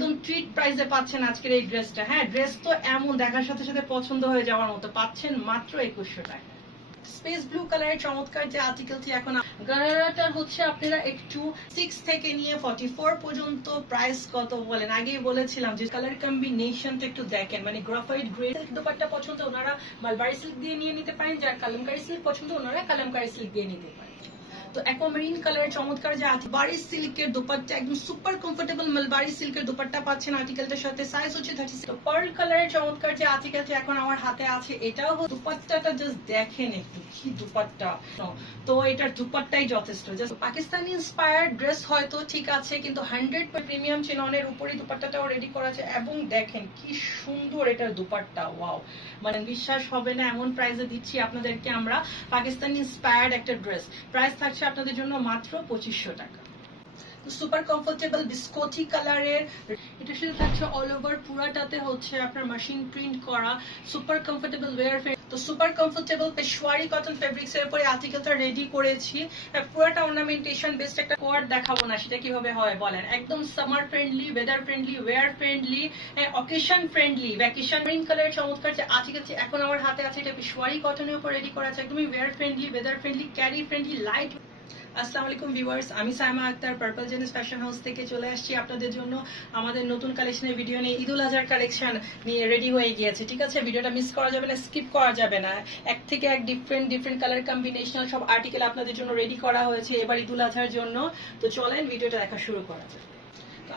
একদম ট্রিট প্রাইসে পাচ্ছেন আজকের এই ড্রেসটা হ্যাঁ ড্রেস তো এমন, দেখার সাথে সাথে পছন্দ হয়ে যাওয়ার মতো। পাচ্ছেন মাত্র একুশশো টাকা। স্পেস ব্লু কালারের চমৎকার যে আর্টিকেলটি এখন গারাটা হচ্ছে আপনারা একটু সিক্স থেকে নিয়ে ফর্টি ফোর পর্যন্ত প্রাইস কত বলেন? আগেই বলেছিলাম যে কালার কম্বিনেশনটা একটু দেখেন। মানে গ্রাফাইট গ্রে সিল্ক পছন্দ ওনারা মালবারি সিল্ক দিয়ে নিয়ে নিতে পারেন। যার কালামকারি সিল্ক পছন্দ ওনারা কালামকারি সিল্ক দিয়ে নিতে পারেন। তো অ্যাকোয়ামারিন কালারের চমৎকার যে বাড়ি সিল্কের দোপাট্টা, একদম সুপার কমফোর্টেবল মালবারি সিল্কের দোপাট্টা পাচ্ছেন আর্টিকেলটার সাথে সাইজ হচ্ছে থার্টি সিক্স পার্ল কালারের চমৎকার যে আর্টিকেলটা এখন আমার হাতে আছে, এটাও দুপাট্টাটা জাস্ট দেখেন একটু, কি দুপাট্টা। তো এটার দুপাট্টাই যথেষ্ট। জাস্ট পাকিস্তানি ইন্সপায়ার্ড ড্রেস হয়তো ঠিক আছে, কিন্তু হান্ড্রেড প্রিমিয়াম চিননের উপরই দুপাট্টাটাও রেডি করা আছে। এবং দেখেন কি সুন্দর এটার দুপাট্টা ওয়াও মানে বিশ্বাস হবে না, এমন প্রাইসে দিচ্ছি আপনাদেরকে আমরা, পাকিস্তানি ইন্সপায়ার্ড একটা ড্রেস প্রাইস থাকছে আপনাদের জন্য মাত্র পঁচিশশো টাকা। সুপার কমফোর্টেবল বিস্কোটি কালারের এটার সাথে থাকছে অল ওভার পুরাটাতে হচ্ছে আপনার মেশিন প্রিন্ট করা সুপার কমফোর্টেবল ওয়ার তো super comfortable Peshawari cotton fabrics এর উপরে আর্টিকেলটা রেডি করেছি। পুরাটা অর্নামেন্টেশন বেস্ট একটা কোয়ার দেখাবো না, সেটা কীভাবে হয় বলেন। একদম summer friendly weather friendly wear friendly occasion friendly vacation green colour চমৎকার যে আর্টিকেলটি এখন আমার হাতে আছে, এটা পেশওয়ারি কটনের উপর রেডি করা আছে। একদমই wear friendly weather friendly carry friendly light আসসালামু ভিউয়ার্স, আমি Saima Akter purple Jenis fashion house থেকে চলে আসছি আপনাদের জন্য আমাদের নতুন কালেকশনের ভিডিও নিয়ে। ঈদুল আজহার কালেকশন নিয়ে রেডি হয়ে গিয়েছে, ঠিক আছে? ভিডিওটা মিস করা যাবে না স্কিপ করা যাবে না। এক থেকে এক ডিফারেন্ট ডিফারেন্ট কালার কম্বিনেশনাল সব আর্টিকেল আপনাদের জন্য রেডি করা হয়েছে এবার ঈদুল আজহার জন্য। তো চলেন ভিডিওটা দেখা শুরু করা তো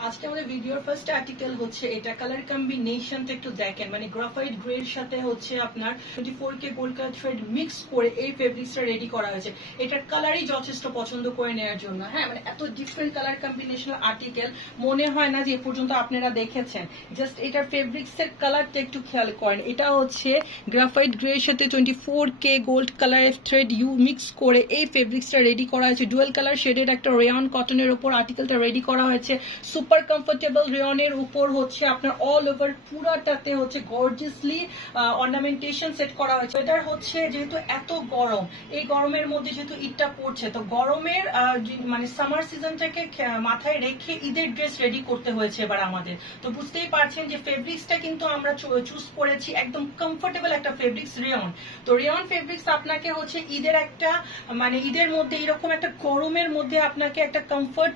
আজকে আমাদের ভিডিওর ফার্স্ট আর্টিকেল হচ্ছে, এটা কালার কম্বিনেশনটা একটু দেখেন। মানে গ্রাফাইট গ্রে এর সাথে হচ্ছে আপনার twenty four K gold colour thread mix করে এই ফেব্রিক্সটা রেডি করা হয়েছে। এটার কালারই যথেষ্ট পছন্দ করে নেওয়ার জন্য। হ্যাঁ মানে এত ডিফারেন্ট কালার কম্বিনেশনাল আর্টিকেল মনে হয় না যে এ পর্যন্ত আপনারা দেখেছেন। জাস্ট এটার ফেব্রিক্স এর কালারটা একটু খেয়াল করেন। এটা হচ্ছে গ্রাফাইট গ্রে এর সাথে টোয়েন্টি ফোর কে গোল্ড কালারের থ্রেড ইউ মিক্স করে এই ফেব্রিক্সটা রেডি করা হয়েছে। ডুয়েল কালার শেডের একটা রেয়ন কটনের উপর আর্টিকেলটা রেডি করা হয়েছে। সুপার কমফোর্টেবল রেয়নের উপর হচ্ছে আপনার অল ওভার পুরাটাতে হচ্ছে গর্জিয়াসলি অর্নামেন্টেশন সেট করা হয়েছে। ওয়েদার হচ্ছে যেহেতু এত গরম, এই গরমের মধ্যে যেহেতু ঈদটা পড়ছে, তো গরমের মানে সামার সিজনটাকে মাথায় রেখে ঈদের ড্রেস রেডি করতে হয়েছে এবার আমাদের। তো বুঝতেই পারছেন যে ফেব্রিক্সটা কিন্তু আমরা চুজ করেছি একদম কমফোর্টেবল একটা ফেব্রিক্স রেয়ন তো রেয়ন ফেব্রিক্স আপনাকে হচ্ছে ঈদের একটা মানে ঈদের মধ্যে এরকম একটা গরমের মধ্যে আপনাকে একটা কমফোর্ট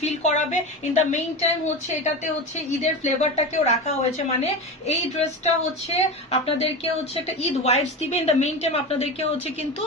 ফিল করাবে। ইন দ্য মেইন টাইম হচ্ছে, এটাতে হচ্ছে ঈদের ফ্লেভারটাকেও রাখা হয়েছে। মানে এই ড্রেসটা হচ্ছে আপনাদেরকে হচ্ছে একটা ঈদ ওয়াইবস দিবে ইন দ্য মেইন টাইম আপনাদেরকে হচ্ছে কিন্তু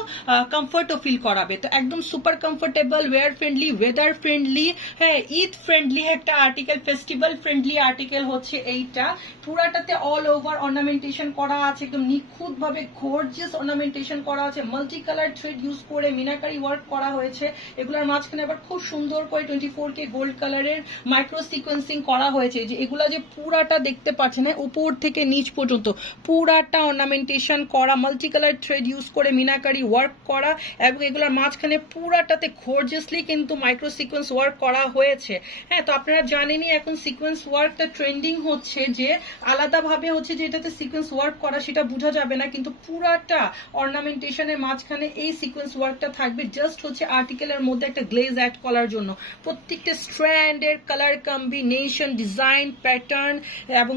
কমফোর্টও ফিল করাবে। তো একদম super comfortable wear friendly weather friendly হ্যাঁ ঈদ ফ্রেন্ডলি একটা আর্টিকেল ফেস্টিভ্যাল ফ্রেন্ডলি আর্টিকেল হচ্ছে এইটা। পুরাটাতে অল ওভার অর্নামেন্টেশন করা আছে, একদম নিখুঁত ভাবে গর্জিয়াস অর্নামেন্টেশন করা আছে। মাল্টি কালার থ্রেড ইউজ করে মিনাকারি ওয়ার্ক করা হয়েছে। এগুলোর মাঝখানে আবার খুব সুন্দর করে টোয়েন্টি ফোর কে গোল্ড কালারের মাইক্রো সিকোয়েন্সিং করা হয়েছে যে এগুলা যে পুরাটা দেখতে পাচ্ছেন হ্যাঁ উপর থেকে নিচ পর্যন্ত, পুরাটা অর্নামেন্টেশন করা মাল্টি কালার থ্রেড ইউজ করে মিনাকারি ওয়ার্ক করা এবং এগুলোর মাঝখানে পুরাটাতে গর্জিয়াসলি কিন্তু মাইক্রো সিকোয়েন্স ওয়ার্ক করা হয়েছে। হ্যাঁ তো আপনারা জানেনই এখন সিকোয়েন্স ওয়ার্কটা ট্রেন্ডিং হচ্ছে যে আলাদাভাবে হচ্ছে যে এটাতে সিকোয়েন্স ওয়ার্ক করা সেটা বোঝা যাবে না, কিন্তু পুরাটা অর্নামেন্টেশনের মাঝখানে এই সিকোয়েন্স ওয়ার্কটা থাকবে জাস্ট হচ্ছে আর্টিকেলের মধ্যে একটা গ্লেজ অ্যাড করার জন্য। প্রত্যেকটা স্ট্র্যান্ডের কালার কম্বিনেশন ডিজাইন প্যাটার্ন এবং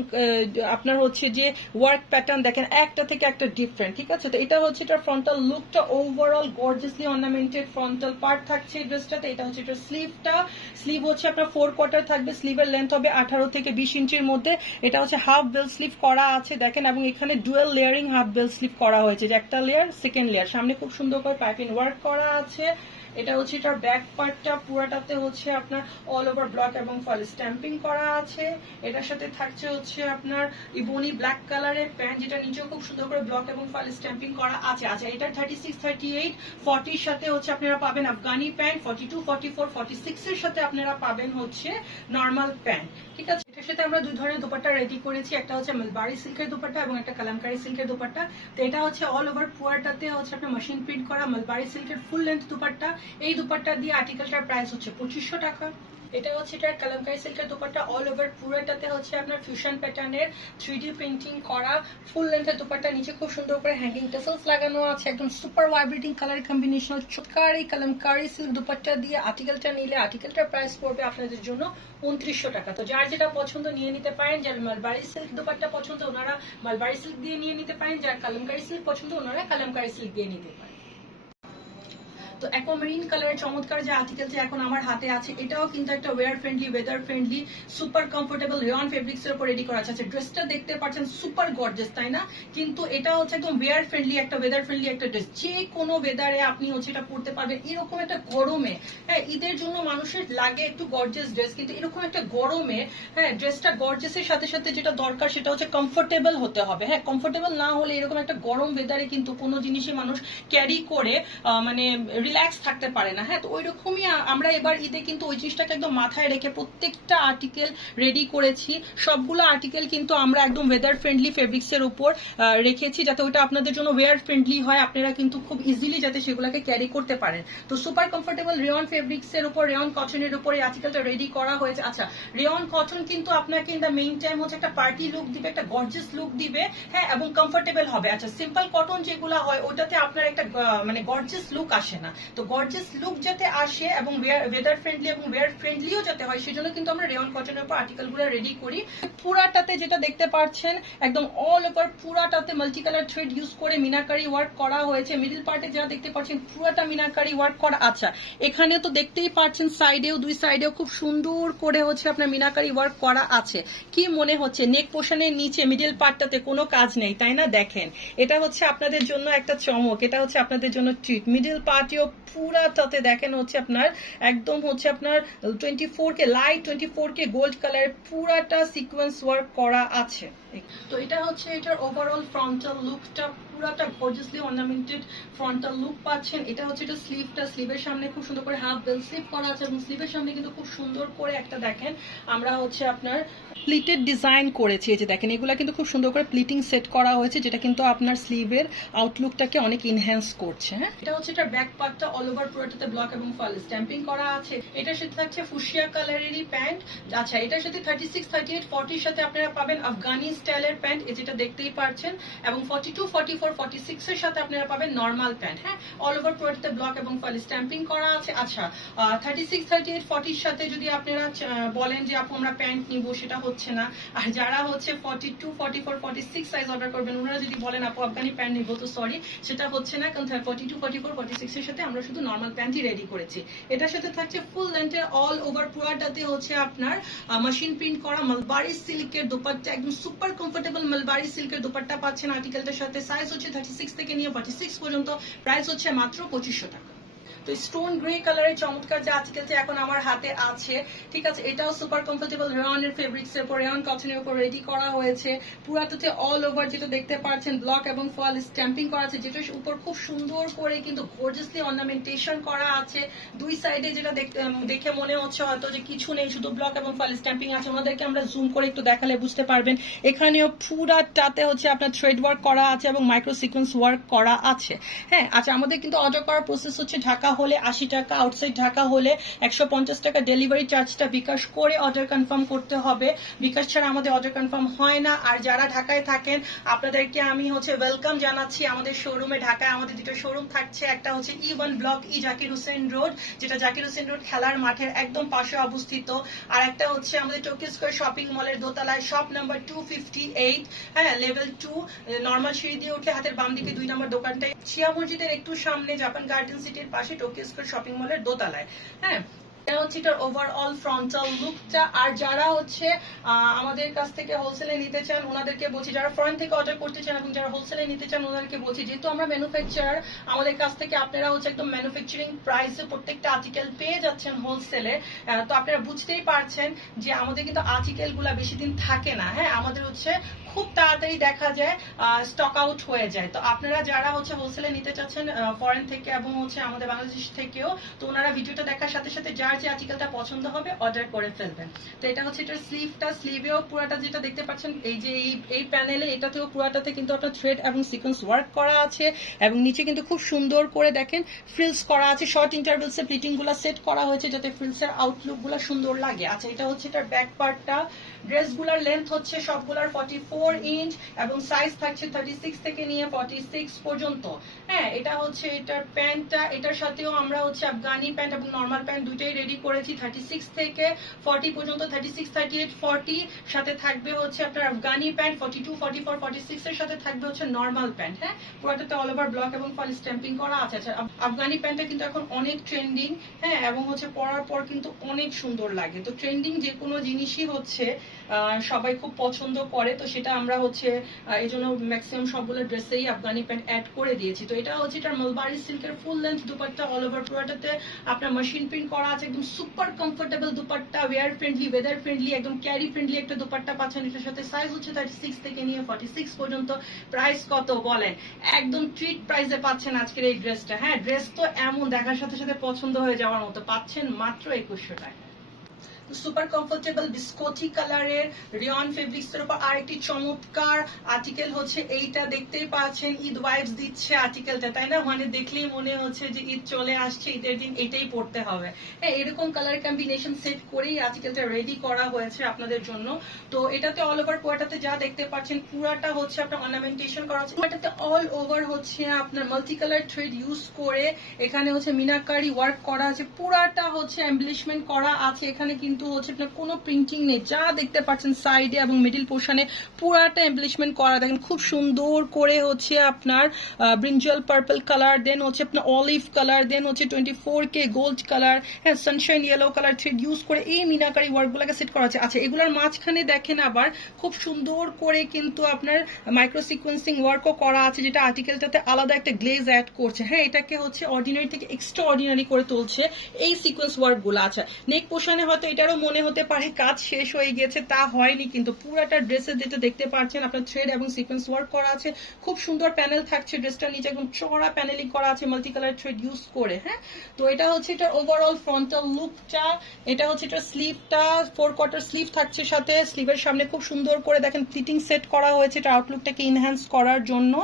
আপনার হচ্ছে যে ওয়ার্ক প্যাটার্ন দেখেন, একটা থেকে একটা ডিফারেন্ট ঠিক আছে? তো এটা হচ্ছে এটার ফ্রন্টাল লুকটা overall gorgeously ornamented frontal part থাকছে ড্রেসটাতে এটা হচ্ছে এটার স্লিভটা স্লিভ হচ্ছে আপনার ফোর কোয়ার্টার থাকবে স্লিভের লেন্থ হবে আঠারো থেকে বিশ ইঞ্চির মধ্যে। এটা হচ্ছে হাফ বেল স্লিভ করা আছে, দেখেন, এবং এখানে dual layering half bell sleeve করা হয়েছে, যে একটা লেয়ার সেকেন্ড লেয়ার সামনে খুব সুন্দর করে পাইপিং ওয়ার্ক করা আছে। এটা হচ্ছে, এটার ব্যাক পার্টটা পুরাটাতে হচ্ছে আপনার অল ওভার ব্লক এবং ফল স্ট্যাম্পিং করা আছে, এটার সাথে থাকছে হচ্ছে আপনার ইবনি ব্ল্যাক কালারের প্যান্ট যেটা নিচেও খুব সুন্দর করে ব্লক এবং ফল স্ট্যাম্পিং করা আছে। আচ্ছা এটা থার্টি সিক্স থার্টি এইট ফর্টির সাথে হচ্ছে আপনারা পাবেন Afghani pant forty two forty four forty six এর সাথে আপনারা পাবেন হচ্ছে নর্মাল প্যান্ট ঠিক আছে? এটার সাথে আমরা দুই ধরনের দোপাট্টা রেডি করেছি, একটা হচ্ছে মালবারি সিল্কের দোপাট্টা এবং একটা কালামকারি সিল্কের দোপাট্টা। তো এটা হচ্ছে অল ওভার পুয়ারটাতে হচ্ছে আপনার মেশিন প্রিন্ট করা মালবারি সিল্কের ফুল লেন্থ দোপাট্টা। এই দোপাট্টা দিয়ে আর্টিকেলটার প্রাইস হচ্ছে পঁচিশশো টাকা। এটা হচ্ছে এটা কালামকারি সিল্কের দোপাট্টা অল ওভার পুরোটাতে হচ্ছে আপনার ফিউশন প্যাটার্নের থ্রি প্রিন্টিং করা ফুল লেন্থের দোপাট্টা, নিচে খুব সুন্দর করে হ্যাঙ্গিং টেসেলস লাগানো আছে, একদম সুপার ভাইব্রেটিং কালার কম্বিনেশন চোটকার এই কালামকারি সিল্ক দোপাট্টা দিয়ে আর্টিকেলটা নিলে আর্টিকেলটার প্রাইস পড়বে আপনাদের জন্য উনত্রিশশো টাকা। তো যার যেটা পছন্দ নিয়ে নিতে পারেন, যার মালবাড়ি সিল্ক দোপাট্টা পছন্দ, ওনারা মালবাড়ি সিল্ক দিয়ে নিয়ে নিতে পারেন, যার কালামকারি সিল্ক পছন্দ, ওনারা কালামকারি সিল্ক দিয়ে নিতে পারেন। তো অ্যাকোয়ামারিন কালারের চমৎকার যে আর্টিকেলটি এখন আমার হাতে আছে, এটাও কিন্তু একটা wear friendly weather friendly super comfortable rayon fabrics এর উপর রেডি করা আছে। ড্রেসটা দেখতে পাচ্ছেন সুপার গর্জেস তাই না? কিন্তু এটা হচ্ছে একদম ওয়ার ফ্রেন্ডলি একটা ওয়েদার ফ্রেন্ডলি একটা ড্রেস যে কোনো ওয়েদারে আপনি হচ্ছে এটা পরতে পারবেন। এরকম একটা গরমে হ্যাঁ ঈদের জন্য মানুষের লাগে একটু গর্জেস ড্রেস কিন্তু এরকম একটা গরমে হ্যাঁ ড্রেসটা গর্জেসের সাথে সাথে যেটা দরকার সেটা হচ্ছে কমফোর্টেবল হতে হবে। হ্যাঁ কমফোর্টেবল না হলে এরকম একটা গরম ওয়েদারে কিন্তু কোনো জিনিসই মানুষ ক্যারি করে মানে রিল্যাক্স থাকতে পারে না। হ্যাঁ তো ওই রকমই আমরা এবার ঈদে কিন্তু ওই জিনিসটাকে একদম মাথায় রেখে প্রত্যেকটা আর্টিকেল রেডি করেছি। সবগুলো আর্টিকেল কিন্তু আমরা একদম ওয়েদার ফ্রেন্ডলি ফেব্রিক্স এর উপর রেখেছি যাতে ওইটা আপনাদের জন্য ওয়েয়ার ফ্রেন্ডলি হয়। আপনারা কিন্তু খুব ইজিলি যাতে সেগুলোকে ক্যারি করতে পারেন। তো সুপার কমফোর্টেবল রেয়ন ফেব্রিক্স এর উপর রেয়ন কটনের উপর এই আর্টিকেলটা রেডি করা হয়েছে। আচ্ছা রেয়ন কটন কিন্তু আপনাকে ইন দ্য মেইন টাইম হচ্ছে একটা পার্টি লুক দিবে, একটা গর্জিয়াস লুক দিবে হ্যাঁ এবং কমফোর্টেবল হবে। আচ্ছা সিম্পল কটন যেগুলো হয় ওটাতে আপনার একটা মানে গর্জিয়াস লুক আসে না। তো গর্জিয়াস লুক যাতে আসে এবং ওয়েদার ফ্রেন্ডলি এবং ওয়ার ফ্রেন্ডলিও যাতে হয়, সেজন্য কিন্তু আমরা রেয়ন কটনের উপর আর্টিকেলগুলো রেডি করি। পুরাটাতে যেটা দেখতে পাচ্ছেন, একদম অল ওভার পুরাটাতে মাল্টি কালার থ্রেড ইউজ করে মিনাকারি ওয়ার্ক করা হয়েছে। মিডিল পার্টে যা দেখতে পাচ্ছেন, পুরাটা মিনাকারি ওয়ার্ক করা আচ্ছা। এখানে তো দেখতেই পাচ্ছেন সাইডেও দুই সাইডেও খুব সুন্দর করে হচ্ছে আপনার মিনাকারি ওয়ার্ক করা আছে। কি মনে হচ্ছে নেক পোষণের নিচে মিডিল পার্টটাতে কোনো কাজ নেই, তাই না? দেখেন, এটা হচ্ছে আপনাদের জন্য একটা চমক, এটা হচ্ছে আপনাদের জন্য ট্রিট মিডিল পার্টিও পুরাটাতে দেখেন হচ্ছে আপনার, একদম হচ্ছে আপনার twenty four K light twenty four K gold colour পুরাটা সিকোয়েন্স ওয়ার্ক করা আছে। তো এটা হচ্ছে এটার ওভারঅল ফ্রন্টাল লুকটা পুরাটা গর্জিয়াসলি অর্নামেন্টেড ফ্রন্টাল লুক পাচ্ছেন। এটা হচ্ছে এটা স্লিভটা স্লিভের সামনে খুব সুন্দর করে হাফ বেল স্লিভ করা আছে এবং স্লিভের সামনে কিন্তু খুব সুন্দর করে একটা দেখেন, আমরা হচ্ছে আপনার প্লিটেড ডিজাইন করেছি। এই যে দেখেন, এগুলা কিন্তু খুব সুন্দর করে প্লিটিং সেট করা হয়েছে, যেটা কিন্তু আপনার স্লিভের আউটলুকটাকে অনেক ইনহ্যান্স করছে হ্যাঁ? এটা হচ্ছে এটা ব্যাক পার্টটা অল ওভার পুরোটাতে ব্লক এবং ফল স্ট্যাম্পিং করা আছে। এটার সাথে থাকছে ফুশিয়া কালারেরই প্যান্ট। আচ্ছা এটার সাথে থার্টি সিক্স থার্টি এইট ফর্টির সাথে আপনারা পাবেন আফগানি স্টাইলের প্যান্ট যেটা দেখতেই পারছেন, এবং forty two forty four forty six এর সাথে আপনারা পাবেন নর্মাল প্যান্ট হ্যাঁ? অল ওভার পুরোটাতে ব্লক এবং ফল স্ট্যাম্পিং করা আছে। আচ্ছা থার্টি সিক্স থার্টি এইট ফর্টির সাথে যদি আপনারা বলেন যে আপু, আমরা প্যান্ট নিবো, সেটা হচ্ছে না। আর যারা হচ্ছে forty two forty four forty six size order করবেন, ওনারা যদি বলেন, আপু, আফগানি প্যান্ট নিবো, তো সরি সেটা হচ্ছে না। কারণ forty two forty four forty six এর সাথে আমরা শুধু নর্মাল প্যান্টই রেডি করেছি। এটার সাথে থাকছে ফুল লেন্থের অল ওভার পুরাটাতে হচ্ছে আপনার মেশিন প্রিন্ট করা মালবারি সিল্কের দোপাট্টা, একদম সুপার কমফোর্টেবল মালবারি সিল্কের দোপাট্টা পাচ্ছেন আর্টিকেলটার সাথে সাইজ হচ্ছে থার্টি সিক্স থেকে নিয়ে ফর্টি সিক্স পর্যন্ত প্রাইস হচ্ছে মাত্র পঁচিশশো টাকা। তো স্টোন গ্রে কালারের চমৎকার যে আর্টিকেলটা এখন আমার হাতে আছে, ঠিক আছে? এটাও সুপার কমফোর্টেবল রেয়নের ফেব্রিক্স এর উপর রেয়ন কটনের উপর রেডি করা হয়েছে। পুরাটাতে অল ওভার যেটা দেখতে পাচ্ছেন ব্লক এবং ফল স্ট্যাম্পিং করা আছে, যেটার উপর খুব সুন্দর করে কিন্তু গর্জিয়াসলি অর্নামেন্টেশন করা আছে। দুই সাইডে যেটা দেখে মনে হচ্ছে হয়তো যে কিছু নেই, শুধু ব্লক এবং ফল স্ট্যাম্পিং আছে। ওনাদেরকে আমরা জুম করে একটু দেখালে বুঝতে পারবেন। এখানেও পুরাটাতে হচ্ছে আপনার থ্রেড ওয়ার্ক করা আছে এবং মাইক্রো সিকোয়েন্স ওয়ার্ক করা আছে। হ্যাঁ আচ্ছা আমাদের কিন্তু অর্ডার করার প্রসেস হচ্ছে ঢাকা হলে আশি টাকা আউটসাইড ঢাকা হলে একশো পঞ্চাশ টাকা ডেলিভারি চার্জটা বিকাশ করে অর্ডার কনফার্ম করতে হবে। বিকাশ ছাড়া আমাদের অর্ডার কনফার্ম হয় না। আর যারা ঢাকায় থাকেন, আপনাদেরকে আমি হচ্ছে ওয়েলকাম জানাচ্ছি আমাদের শোরুমে ঢাকায় আমাদের দুটো শোরুম থাকছে। একটা হচ্ছে E one block E Zakir Hossain road যেটা জাকির হোসেন রোড খেলার মাঠের একদম পাশে অবস্থিত। আর একটা হচ্ছে আমাদের টোকিও স্কোয়ার শপিং মলের দোতলায় shop number two fifty eight হ্যাঁ লেভেল টু নর্মাল সিঁড়ি দিয়ে উঠলে হাতের বাম দিকে দুই নম্বর দোকানটায়। শিয়া মসজিদের একটু সামনে জাপান গার্ডেন সিটির পাশে টোকিও স্কোয়ার শপিং মলের দোতলায়। হ্যাঁ এটা হচ্ছে এটার ওভারঅল ফ্রন্টাল লুকটা আর যারা হচ্ছে আমাদের কাছ থেকে হোলসেলে নিতে চান, ওনাদেরকে বলছি, যারা ফ্রন্ট থেকে অর্ডার করতে চান এবং যারা হোলসেলে নিতে চান, ওনাদেরকে বলছি, যেহেতু আমরা আমাদের কাছ থেকে আপনারা হচ্ছে একদম ম্যানুফ্যাকচারিং প্রাইসে প্রত্যেকটা আর্টিকেল পেয়ে যাচ্ছেন হোলসেলে তো আপনারা বুঝতেই পারছেন যে আমাদের কিন্তু আর্টিকেলগুলা বেশি দিন থাকে না। হ্যাঁ আমাদের হচ্ছে খুব তাড়াতাড়ি দেখা যায় স্টক আউট হয়ে যায়। তো আপনারা যারা হচ্ছে হোলসেলে নিতে চাচ্ছেন ফরেন থেকে এবং হচ্ছে আমাদের বাংলাদেশ থেকেও, তো ওনারা ভিডিওটা দেখার সাথে সাথে যার যে আর্টিকেলটা পছন্দ হবে অর্ডার করে ফেলবেন। তো এটা হচ্ছে এটার স্লিভটা স্লিভেও পুরাটা যেটা দেখতে পাচ্ছেন, এই যে এই এই প্যানেলে এটাতেও পুরাটাতে কিন্তু একটা থ্রেড এবং সিকোয়েন্স ওয়ার্ক করা আছে এবং নিচে কিন্তু খুব সুন্দর করে দেখেন ফ্রিলস করা আছে শর্ট ইন্টারভেলস এ প্লিটিংগুলা সেট করা হয়েছে যাতে ফ্রিলস এর আউটলুকগুলা সুন্দর লাগে। আচ্ছা এটা হচ্ছে এটার ব্যাক পার্টটা ড্রেসগুলার লেন্থ হচ্ছে সবগুলার ফর্টি ফোর ইঞ্চ এবং সাইজ থাকছে থার্টি সিক্স থেকে নিয়ে ফর্টি সিক্স পর্যন্ত। হ্যাঁ এটা হচ্ছে এটার প্যান্টটা। এটার সাথেও আমরা হচ্ছে আফগানি প্যান্ট এবং নর্মাল প্যান্ট দুইটাই রেডি করেছি থার্টি সিক্স থেকে ফর্টি পর্যন্ত। Thirty six thirty eight forty সাথে থাকবে হচ্ছে আপনার Afghani pant forty two forty four forty six এর সাথে থাকবে হচ্ছে নর্মাল প্যান্ট। হ্যাঁ পুরোটাতে অল ওভার ব্লক এবং ফল স্ট্যাম্পিং করা আছে। আচ্ছা আফগানি প্যান্টটা কিন্তু এখন অনেক ট্রেন্ডিং হ্যাঁ এবং হচ্ছে পরার পর কিন্তু অনেক সুন্দর লাগে। তো ট্রেন্ডিং যে কোনো জিনিসই হচ্ছে সবাই খুব পছন্দ করে। তো সেটা আমরা হচ্ছে এই জন্য ম্যাক্সিমাম সবগুলো ড্রেসেই আফগানি প্যান্ট অ্যাড করে দিয়েছি। তো এটা হচ্ছে এটার মালবারি সিল্কের full length dupatta all over পুরোটাতে আপনার মেশিন প্রিন্ট করা আছে, একদম super comfortable dupatta wear friendly weather friendly একদম ক্যারি ফ্রেন্ডলি একটা দুপাট্টা পাচ্ছেন। এটার সাথে সাইজ হচ্ছে থার্টি সিক্স থেকে নিয়ে ফর্টি সিক্স পর্যন্ত। প্রাইস কত বলেন? একদম ট্রিট প্রাইসে পাচ্ছেন আজকের এই ড্রেসটা হ্যাঁ ড্রেস তো এমন, দেখার সাথে সাথে পছন্দ হয়ে যাওয়ার মতো। পাচ্ছেন মাত্র একুশশো টাকা। সুপার কমফোর্টেবল বিস্কোটি কালারের রিয়ন ফেব্রিক্স এর উপর আরেকটি চমৎকার আর্টিকেল হচ্ছে, এইটা দেখতেই পাচ্ছেন, ঈদ ওয়াইবস দিচ্ছে আর্টিকেলটা, তাই না? মানে দেখলেই মনে হচ্ছে যে ঈদ চলে আসছে, ঈদের দিন এটাই পড়তে হবে। হ্যাঁ এরকম কালার কম্বিনেশন সেট করেই আর্টিকেলটা রেডি করা হয়েছে আপনাদের জন্য। তো এটাতে অল ওভার কোয়াটাতে যা দেখতে পাচ্ছেন, পুরাটা হচ্ছে আপনার অর্নামেন্টেশন করা আছে এটাতে অল ওভার হচ্ছে আপনার মাল্টি কালার থ্রেড ইউজ করে এখানে হচ্ছে মিনাকারি ওয়ার্ক করা আছে। পুরাটা হচ্ছে এমব্লিশমেন্ট করা আছে। এখানে কিন্তু হচ্ছে আপনার কোনো প্রিন্টিং নেই। যা দেখতে পাচ্ছেন সাইডে এবং মিডিল পোর্শনে পুরাটা এমব্লিশমেন্ট করা। দেখেন, খুব সুন্দর করে হচ্ছে আপনার ব্রিঞ্জল পার্পল কালার দেন হচ্ছে আপনার অলিভ কালার দেন হচ্ছে twenty four K gold colour হ্যাঁ sunshine yellow colour thread use করে এই মিনাকারি ওয়ার্কগুলোকে সেট করা আছে। আচ্ছা এগুলোর মাঝখানে দেখেন আবার খুব সুন্দর করে কিন্তু আপনার মাইক্রো সিকোয়েন্সিং ওয়ার্কও করা আছে, যেটা আর্টিকেলটাতে আলাদা একটা গ্লেজ অ্যাড করছে। হ্যাঁ এটাকে হচ্ছে অর্ডিনারি থেকে এক্সট্রা অর্ডিনারি করে তুলছে এই সিকোয়েন্স ওয়ার্কগুলো আচ্ছা নেক পোশানে হয়তো এটারও মনে হতে পারে কাজ শেষ হয়ে গেছে তা হয়নি, কিন্তু পুরাটা ড্রেসে যেটা দেখতে পাচ্ছেন, আপনার থ্রেড এবং সিকোয়েন্স ওয়ার্ক করা আছে। খুব সুন্দর প্যানেল থাকছে ড্রেসটার নিচে একদম চড়া প্যানেলিং করা আছে মাল্টি কালার থ্রেড ইউজ করে হ্যাঁ? তো এটা হচ্ছে এটার ওভারঅল ফ্রন্টাল লুকটা এটা হচ্ছে এটার স্লিভটা ফোর কোয়ার্টার স্লিভ থাকছে সাথে স্লিভের সামনে খুব সুন্দর করে দেখেন ফিটিং সেট করা হয়েছে, এটা আউটলুকটাকে ইনহ্যান্স করার জন্য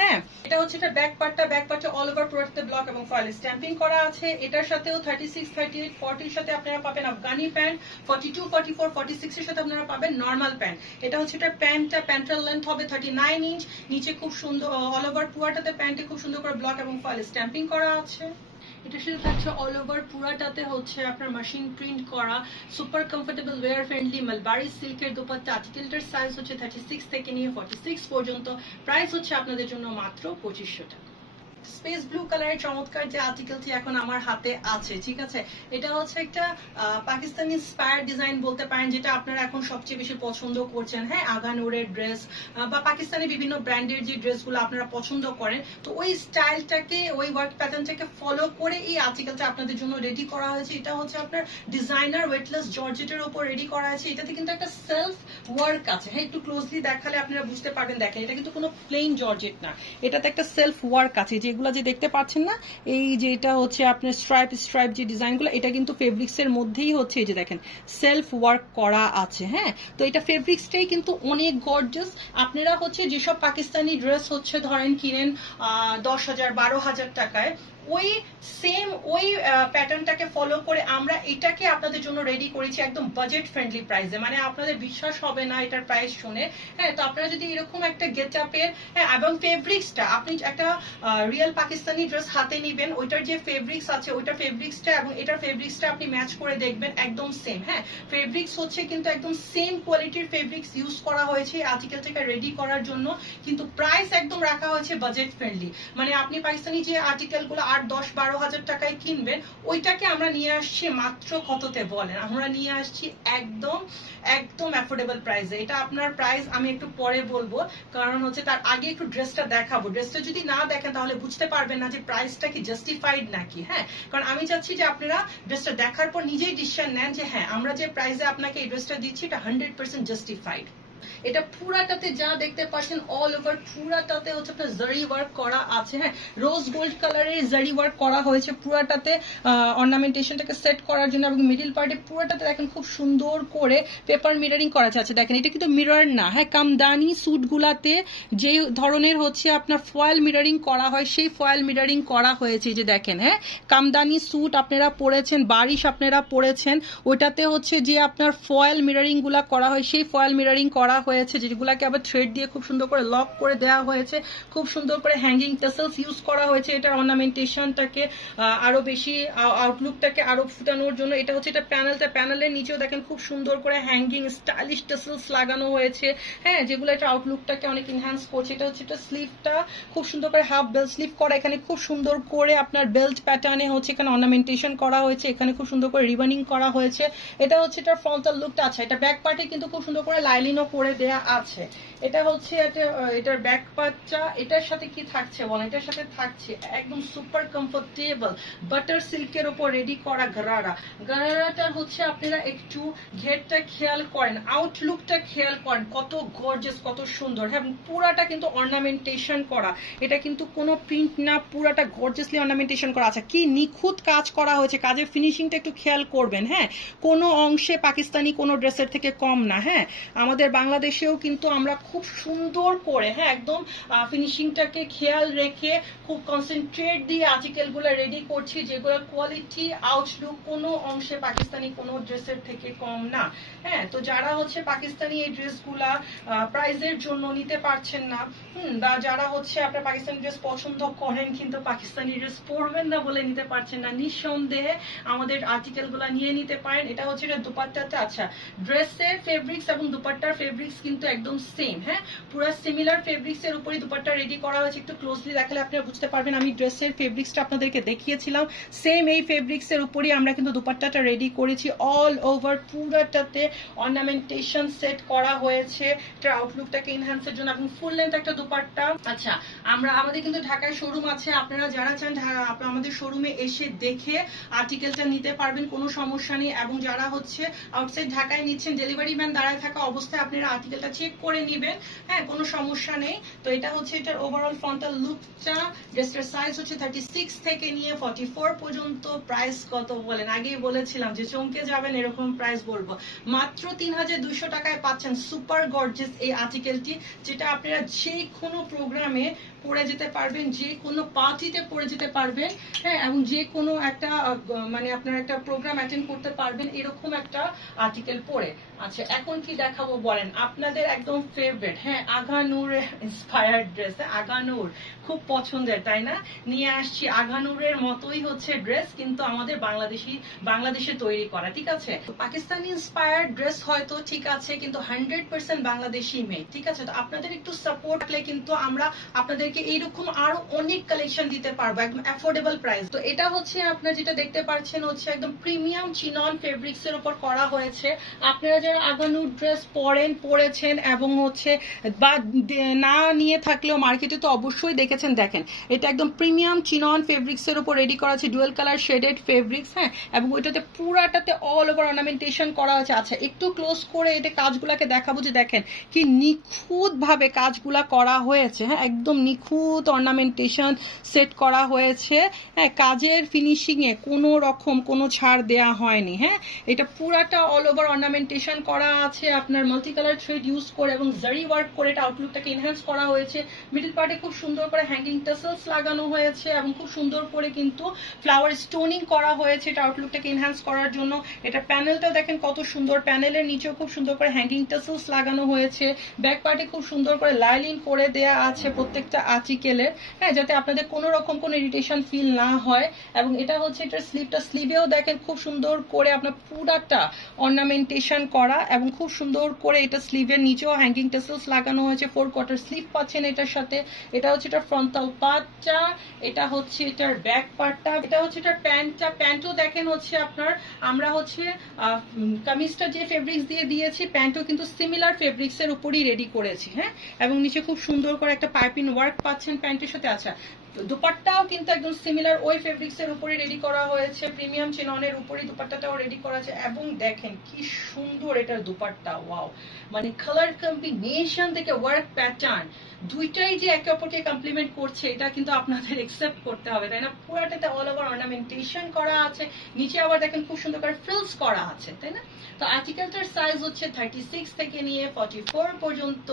হ্যাঁ? এটা হচ্ছে এটা ব্যাক পার্টটা ব্যাক পার্টটা অল ওভার প্রোডাক্টে ব্লক এবং ফয়েল স্ট্যাম্পিং করা আছে, এটার সাথেও থার্টি সিক্স থার্টি এইট ফর্টির সাথে আপনারা পাবেন Afghani pant forty two forty four forty six এর সাথে আপনারা পাবেন নর্মাল প্যান্ট এটা হচ্ছে এটা প্যান্টটা প্যান্টের লেন্থ হবে থার্টি নাইন ইঞ্চ নিচে খুব সুন্দর অল ওভার পুয়াটাতে প্যান্টে খুব সুন্দর করে ব্লক এবং ফয়েল স্ট্যাম্পিং করা আছে। এটার সাথে থাকছে অল ওভার পুরাটাতে হচ্ছে আপনার মেশিন প্রিন্ট করা super comfortable wear friendly mulberry সিল্কের দোপাত্তা আর্টিকেলটার সাইজ হচ্ছে থার্টি সিক্স থেকে নিয়ে ফর্টি সিক্স পর্যন্ত। প্রাইস হচ্ছে আপনাদের জন্য মাত্র পঁচিশশো টাকা। স্পেস ব্লু কালারের চমৎকার যে আর্টিকেলটি এখন আমার হাতে আছে, ঠিক আছে? এটা হচ্ছে একটা পাকিস্তানি ইন্সপায়ার ডিজাইন বলতে পারেন, যেটা আপনারা এখন সবচেয়ে বেশি পছন্দ করছেন হ্যাঁ? আগানোরের ড্রেস বা পাকিস্তানি বিভিন্ন ব্র্যান্ডের যে ড্রেসগুলো আপনারা পছন্দ করেন, তো ওই স্টাইলটাকে ওই ওয়ার্ক প্যাটার্নটাকে ফলো করে এই আর্টিকেলটা আপনাদের জন্য রেডি করা হয়েছে। এটা হচ্ছে আপনার ডিজাইনার ওয়েটলেস জর্জেটের উপর রেডি করা আছে। এটাতে কিন্তু একটা সেলফ ওয়ার্ক আছে। হ্যাঁ একটু ক্লোজলি দেখালে আপনারা বুঝতে পারবেন। দেখেন, এটা কিন্তু কোনো প্লেন জর্জেট না। এটাতে একটা সেলফ ওয়ার্ক আছে। যেগুলো যে দেখতে পাচ্ছেন না, এই যে এটা হচ্ছে আপনার স্ট্রাইপ স্ট্রাইপ যে ডিজাইনগুলো, এটা কিন্তু ফেব্রিক্স এর মধ্যেই হচ্ছে এই যে দেখেন সেলফ ওয়ার্ক করা আছে হ্যাঁ? তো এটা ফেব্রিক্সটাই কিন্তু অনেক গর্জাস আপনারা হচ্ছে যেসব পাকিস্তানি ড্রেস হচ্ছে, ধরেন কিনেন দশ হাজার, বারো হাজার টাকায় ওই সেম ওই প্যাটার্নটাকে ফলো করে আমরা এটাকে আপনাদের জন্য রেডি করেছি একদম বাজেট ফ্রেন্ডলি প্রাইসে মানে আপনাদের বিশ্বাস হবে না এটার প্রাইস শুনে। হ্যাঁ তো আপনারা যদি এরকম একটা গেট আপের হ্যাঁ এবং ফেব্রিক্সটা আপনি একটা রিয়েল পাকিস্তানি ড্রেস হাতে নিবেন, ওইটার যে ফেব্রিক্স আছে ওইটার ফেব্রিক্সটা এবং এটার ফেব্রিক্সটা আপনি ম্যাচ করে দেখবেন একদম সেম হ্যাঁ ফেব্রিক্স হচ্ছে কিন্তু একদম সেম কোয়ালিটির ফেব্রিক্স ইউজ করা হয়েছে আর্টিকেলটাকে রেডি করার জন্য। কিন্তু প্রাইস একদম রাখা হয়েছে বাজেট ফ্রেন্ডলি মানে আপনি পাকিস্তানি যে আর্টিকেলগুলো আট দশ, বারো হাজার টাকায় কিনবেন, ওইটাকে আমরা নিয়ে আসছি মাত্র কততে বলেন? আমরা নিয়ে আসছি একদম একদম অ্যাফোর্ডেবল প্রাইসে এটা আপনার প্রাইস আমি একটু পরে বলব, কারণ হচ্ছে তার আগে একটু ড্রেসটা দেখাবো। ড্রেসটা যদি না দেখেন, তাহলে বুঝতে পারবেন না যে প্রাইসটা কি জাস্টিফাইড নাকি হ্যাঁ? কারণ আমি চাচ্ছি যে আপনারা ড্রেসটা দেখার পর নিজেই ডিসিশন নেন যে হ্যাঁ আমরা যে প্রাইসে আপনাকে এই ড্রেসটা দিচ্ছি, এটা হান্ড্রেড পার্সেন্ট জাস্টিফাইড এটা পুরাটাতে যা দেখতে পাচ্ছেন অল ওভার পুরাটাতে হচ্ছে আপনার জারি ওয়ার্ক করা আছে। হ্যাঁ রোজ গোল্ড কালারের জারি ওয়ার্ক করা হয়েছে পুরাটাতে। অর্নামেন্টেশনটাকে সেট করার জন্য এবং মিডিল পার্টে পুরাটাতে দেখেন খুব সুন্দর করে পেপার মিররিং করা আছে। দেখেন, এটা কিন্তু মিরর না। হ্যাঁ কামদানি স্যুটগুলাতে যে ধরনের হচ্ছে আপনার ফয়েল মিররিং করা হয়, সেই ফয়েল মিররিং করা হয়েছে যে দেখেন। হ্যাঁ কামদানি স্যুট আপনারা পরেছেন, বারিশ আপনারা পরেছেন ওইটাতে হচ্ছে যে আপনার ফয়েল মিররিংগুলা করা হয়, সেই ফয়েল মিররিং করা হয়েছে। যেগুলাকে আবার থ্রেড দিয়ে খুব সুন্দর করে লক করে দেওয়া হয়েছে, খুব সুন্দর করে হ্যাঙ্গিং টেসেলস ইউজ করা হয়েছে এটার অর্নামেন্টেশনটাকে আরও বেশি আউটলুকটাকে আরও ফুটানোর জন্য। এটা হচ্ছে, এটা প্যানেলটা, প্যানেলের নিচেও দেখেন খুব সুন্দর করে হ্যাঙ্গিং স্টাইলিশ টেসেলস লাগানো হয়েছে। হ্যাঁ যেগুলো এটা আউটলুকটাকে অনেক ইনহ্যান্স করছে। এটা হচ্ছে, এটা স্লিভটা খুব সুন্দর করে হাফ বেল্ট স্লিভ করা। এখানে খুব সুন্দর করে আপনার বেল্ট প্যাটার্নে হচ্ছে, এখানে অর্নামেন্টেশন করা হয়েছে। এখানে খুব সুন্দর করে রিবানিং করা হয়েছে। এটা হচ্ছে এটা ফ্রন্টাল লুকটা আছে এটা ব্যাক পার্টে কিন্তু খুব সুন্দর করে লাইলিনও করে দেয়া আছে। এটা হচ্ছে এটা এটার ব্যাক পার্টটা এটার সাথে কি থাকছে বল এটার সাথে থাকছে একদম সুপার কমফোর্টেবল বাটার সিল্কের উপর রেডি করা গারারা গারারাটার হচ্ছে আপনারা একটু ঘেরটা খেয়াল করেন আউটলুকটা খেয়াল করেন, কত গর্জেস কত সুন্দর। হ্যাঁ পুরাটা কিন্তু অর্নামেন্টেশন করা। এটা কিন্তু কোনো প্রিন্ট না, পুরাটা গর্জেসলি অর্নামেন্টেশন করা আছে। কি নিখুঁত কাজ করা হয়েছে, কাজের ফিনিশিংটা একটু খেয়াল করবেন হ্যাঁ? কোনো অংশে পাকিস্তানি কোনো ড্রেসের থেকে কম না হ্যাঁ? আমাদের বাংলাদেশেও কিন্তু আমরা খুব সুন্দর করে হ্যাঁ একদম ফিনিশিংটাকে খেয়াল রেখে খুব কনসেন্ট্রেট দিয়ে আর্টিকেলগুলো রেডি করছি, যেগুলো কোয়ালিটি আউটলুক কোনো অংশে পাকিস্তানি কোনো ড্রেসের থেকে কম না। হ্যাঁ তো যারা হচ্ছে পাকিস্তানি এই ড্রেসগুলা প্রাইজের জন্য নিতে পারছেন না, হুম, বা যারা হচ্ছে আপনার পাকিস্তানি ড্রেস পছন্দ করেন কিন্তু পাকিস্তানি ড্রেস পরবেন না বলে নিতে পারছেন না, নিঃসন্দেহে আমাদের আর্টিকেলগুলো নিয়ে নিতে পারেন। এটা হচ্ছে এটা দুপাট্টাতে আচ্ছা ড্রেসের ফেব্রিক্স এবং দুপাট্টার ফেব্রিক্স কিন্তু একদম সেম হ্যাঁ? পুরো সিমিলার ফেব্রিক্স এর উপরই দুপাট্টা রেডি করা হয়েছে। একটু ক্লোজলি দেখালে আপনারা বুঝতে পারবেন। আমি ড্রেসের ফেব্রিক্সটা আপনাদেরকে দেখিয়েছিলাম। সেম এই ফেব্রিক্স এর উপরই আমরা কিন্তু দুপাট্টাটা রেডি করেছি অল ওভার পুরাটাতে। অর্নামেন্টেশন সেট করা হয়েছে। আউটলুকটাকে এনহ্যান্সের জন্য। এবং ফুল লেন্থ একটা দুপাট্টা। আচ্ছা আমরা, আমাদের কিন্তু ঢাকায় শোরুম আছে। আপনারা যারা চান আপনারা আমাদের শোরুমে এসে দেখে আর্টিকেলটা নিতে পারবেন। কোনো সমস্যা নেই। এবং যারা হচ্ছে আউটসাইড ঢাকায় নিচ্ছেন ডেলিভারি ম্যান দাঁড়ায় থাকা অবস্থায় আপনারা আর্টিকেলটা চেক করে নেবেন। হ্যাঁ কোনো সমস্যা নেই। তো এটা হচ্ছে এটার ওভারঅল ফ্রন্টাল লুকটা ড্রেসটার সাইজ হচ্ছে থার্টি সিক্স থেকে নিয়ে ফর্টি ফোর পর্যন্ত। প্রাইস কত বলেন? আগেই বলেছিলাম যে চমকে যাবেন, এরকম প্রাইস বলব। মাত্র তিন হাজার দুইশো টাকায় পাচ্ছেন সুপার গর্জেস এই আর্টিকেলটি যেটা আপনারা যে কোনো প্রোগ্রামে পরে যেতে পারবেন, যে কোনো পার্টিতে পরে যেতে পারবেন হ্যাঁ এবং যে কোনো একটা মানে আপনার একটা প্রোগ্রাম অ্যাটেন্ড করতে পারবেন, এরকম একটা আর্টিকেল পরে আচ্ছা এখন কি দেখাবো বলেন, আপনাদের একদম ফেভারিট হ্যাঁ আগানুর ইন্সপায়ার্ড ড্রেস আগানুর, খুব পছন্দের, তাই না? নিয়ে আসছি আগানুরের মতোই হচ্ছে ড্রেস কিন্তু আমাদের বাংলাদেশি, বাংলাদেশে তৈরি করা, ঠিক আছে? পাকিস্তানি ইন্সপায়ার্ড ড্রেস হয়তো ঠিক আছে, কিন্তু হান্ড্রেড পার্সেন্ট বাংলাদেশি মেয়ে ঠিক আছে? তো আপনাদের একটু সাপোর্ট থাকলে কিন্তু আমরা আপনাদেরকে এইরকম আরও অনেক কালেকশন দিতে পারব, একদম অ্যাফোর্ডেবল প্রাইস তো এটা হচ্ছে আপনারা যেটা দেখতে পাচ্ছেন হচ্ছে একদম প্রিমিয়াম চিনন ফেব্রিক্স এর উপর করা হয়েছে। আপনারা যারা আগানুর ড্রেস পরেন, পরেছেন এবং হচ্ছে বা না নিয়ে থাকলেও মার্কেটে তো অবশ্যই দেখেছেন, দেখেন। এটা একদম প্রিমিয়াম চিনন ফেব্রিক্স এর উপর রেডি করা আছে ডুয়েল কালার শেডেড ফেব্রিক্স হ্যাঁ? এবং ওইটাতে পুরাটাতে অল ওভার অর্নামেন্টেশন করা আছে। আচ্ছা একটু ক্লোজ করে এটা কাজগুলাকে দেখাবো যে দেখেন কি নিখুঁত ভাবে কাজগুলা করা হয়েছে হ্যাঁ? একদম নিখুঁত অর্নামেন্টেশন সেট করা হয়েছে। হ্যাঁ কাজের ফিনিশিং এ কোনো রকম কোনো ছাড় দেয়া হয়নি। হ্যাঁ এটা পুরাটা অল ওভার অর্নামেন্টেশন করা আছে। আপনার মাল্টি কালার থ্রেড ইউজ করে এবং জারি ওয়ার্ক করে এটা আউটলুকটাকে এনহ্যান্স করা হয়েছে। মিডল পার্টে খুব সুন্দর করে হ্যাঙ্গিং টেসেলস লাগানো হয়েছে এবং খুব সুন্দর করে কিন্তু ফ্লাওয়ার স্টোনিং করা হয়েছে এটা আউটলুকটাকে এনহ্যান্স করার জন্য। এটা প্যানেলটা দেখেন কত সুন্দর। প্যানেলের নিচেও খুব সুন্দর করে হ্যাঙ্গিং টেসেলস লাগানো হয়েছে। ব্যাক পার্টে খুব সুন্দর করে লাইলিং করে দেয়া আছে প্রত্যেকটা আর্টিকেলের হ্যাঁ যাতে আপনাদের কোনো রকম কোনো ইরিটেশন ফিল না হয়। এবং এটা হচ্ছে এটার স্লিভটা স্লিভেও দেখেন খুব সুন্দর করে আপনার পুরাটা অর্নামেন্টেশন করা এবং খুব সুন্দর করে এটা স্লিভের নিচেও হ্যাঙ্গিং টেসেলস লাগানো হয়েছে ফোর কোয়ার্টার স্লিভ পাচ্ছেন এটার সাথে। এটা হচ্ছে এটা ফ্রন্টাল পার্টটা এটা হচ্ছে এটার ব্যাক পার্টটা এটা হচ্ছে এটার প্যান্টটা প্যান্টও দেখেন হচ্ছে আপনার, আমরা হচ্ছে কামিজটা যে ফেব্রিক্স দিয়ে দিয়েছি প্যান্টও কিন্তু সিমিলার ফেব্রিক্স এর উপরই রেডি করেছি হ্যাঁ? এবং নিচে খুব সুন্দর করে একটা পাইপিং ওয়ার্ক পাচ্ছেন প্যান্টের সাথে। আচ্ছা দুপাট্টাও কিন্তু একদম সিমিলার ওই ফেব্রিক্স এর উপরে রেডি করা হয়েছে। প্রিমিয়াম চিননের উপরে দুপাট্টাটাও রেডি করা আছে। এবং দেখেন কি সুন্দর এটার দুপাট্টা ওয়াও মানে কালার কম্বিনেশন থেকে ওয়ার্ক প্যাটার্ন দুইটাই যে একে অপরকে কমপ্লিমেন্ট করছে, এটা কিন্তু আপনাদের একসেপ্ট করতে হবে, তাই না? পুরাটাতে অল ওভার অর্নামেন্টেশন করা আছে। নিচে আবার দেখেন খুব সুন্দর করে ফ্রিলস করা আছে, তাই না? তো আর্টিকেলটার সাইজ হচ্ছে থার্টি সিক্স থেকে নিয়ে ফর্টি ফোর পর্যন্ত।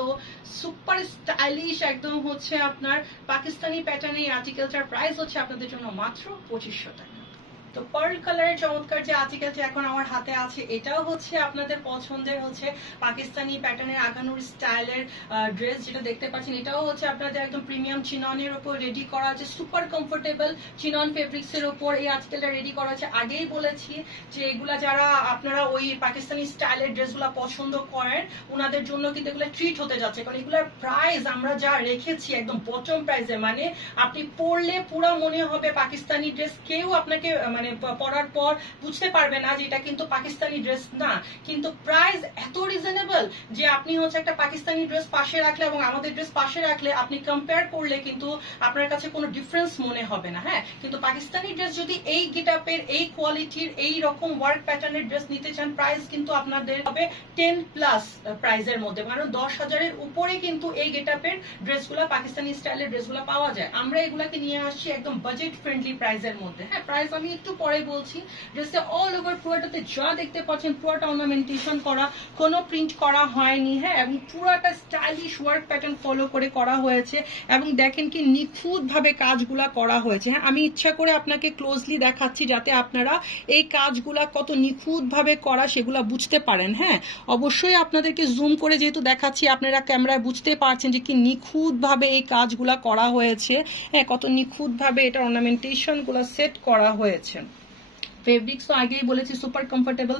সুপার স্টাইলিশ একদম হচ্ছে আপনার পাকিস্তানি প্যাটার্নে আর্টিকেলটার প্রাইস হচ্ছে আপনাদের জন্য মাত্র পঁচিশশো টাকা। তো পার্ল কালারের চমৎকার যে আর্টিকেলটি এখন আমার হাতে আছে এটাও হচ্ছে আপনাদের পছন্দের হচ্ছে পাকিস্তানি প্যাটার্নের আগানোর স্টাইলের ড্রেস যেটা দেখতে পাচ্ছেন। এটাও হচ্ছে আপনাদের একদম প্রিমিয়াম চিননের উপর রেডি করা আছে সুপার কমফোর্টেবল চিনন ফেব্রিক্স এর উপর এই আর্টিকেলটা রেডি করা আছে। আগেই বলেছি যে এগুলা যারা আপনারা ওই পাকিস্তানি স্টাইলের ড্রেসগুলো পছন্দ করেন ওনাদের জন্য কিন্তু এগুলো ট্রিট হতে যাচ্ছে। কারণ এগুলোর প্রাইস আমরা যা রেখেছি একদম বটম প্রাইসে মানে আপনি পরলে পুরো মনে হবে পাকিস্তানি ড্রেস কেউ আপনাকে আহ, মানে প- পরার পর বুঝতে পারবে না যে এটা কিন্তু পাকিস্তানি ড্রেস না। কিন্তু প্রাইস এত রিজনেবল যে আপনি হচ্ছে একটা পাকিস্তানি ড্রেস পাশে রাখলে এবং আমাদের ড্রেস পাশে রাখলে আপনি কম্পেয়ার করলে কিন্তু আপনার কাছে কোনো ডিফারেন্স মনে হবে না হ্যাঁ? কিন্তু পাকিস্তানি ড্রেস যদি এই গেটআপের এই কোয়ালিটির এই রকম ওয়ার্ক প্যাটার্নের ড্রেস নিতে চান প্রাইস কিন্তু আপনাদের হবে টেন প্লাস প্রাইসের মধ্যে। কারণ দশ হাজারের উপরে কিন্তু এই গেটআপের ড্রেসগুলো পাকিস্তানি স্টাইলের ড্রেসগুলো পাওয়া যায়। আমরা এগুলাকে নিয়ে আসছি একদম বাজেট ফ্রেন্ডলি প্রাইসের মধ্যে হ্যাঁ? প্রাইস আমি একটু পরে বলছি ড্রেসটা অল ওভার পুরোটাতে যা দেখতে পাচ্ছেন, পুরোটা অর্নামেন্টেশন করা, কোনো প্রিন্ট করা হয়নি হ্যাঁ এবং পুরোটা স্টাইলিশ ওয়ার্ক প্যাটার্ন ফলো করে করা হয়েছে, এবং দেখেন কি নিখুঁত ভাবে কাজগুলা করা হয়েছে। হ্যাঁ আমি ইচ্ছা করে আপনাকে ক্লোজলি দেখাচ্ছি যাতে আপনারা এই কাজগুলা কত নিখুঁত ভাবে করা সেগুলা বুঝতে পারেন। হ্যাঁ অবশ্যই আপনাদেরকে জুম করে যেহেতু দেখাচ্ছি, আপনারা ক্যামেরায় বুঝতে পারছেন যে কি নিখুঁত ভাবে এই কাজগুলা করা হয়েছে। হ্যাঁ কত নিখুঁত ভাবে এটা অর্নামেন্টেশনগুলা সেট করা হয়েছে। ফেব্রিক্স তো আগেই বলেছি সুপার কমফোর্টেবল